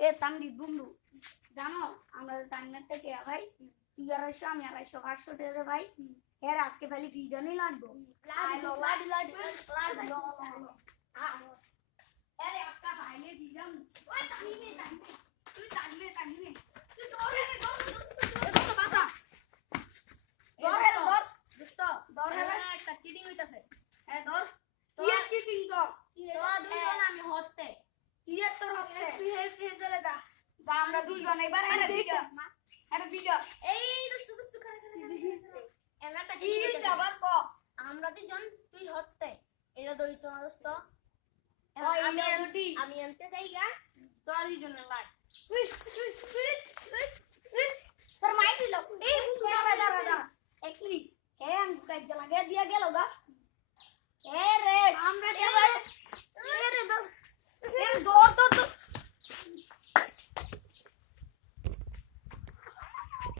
এ তামড়ি বন্ধু জানো আমরা টাইমের থেকে ভাই 1100 আমি 250 500 টাকা ভাই এর আজকে খালি বিরিয়ানি লাগবে লাডু আরে আজকে খাইলে দিলাম ওই টাইমে তুই টাইমে তুই দৌড়ে রে দৌড় বাসা দৌড়ে দোস্ত দৌড়ে একটা চিটিং হইতাছে হ্যাঁ দৌড় কি চিটিং তো তোরা দুইজন আমি হতে কি তোর হতে তুই হেল্প করে দা যা আমরা দুইজন এবার আরে দিগা এই দোস্ত করে এলাটা কি যাবার ক আমরা দুইজন তুই হতে এরা দইতো না দোস্ত আমি আনতে যাইগা তোর দুইজনের লাগ তোর মাই দিল এই দাঁড়া এক মিনিট কেন কাজ লাগা দিয়া গেল গা এ রে আমরা এবার এ রে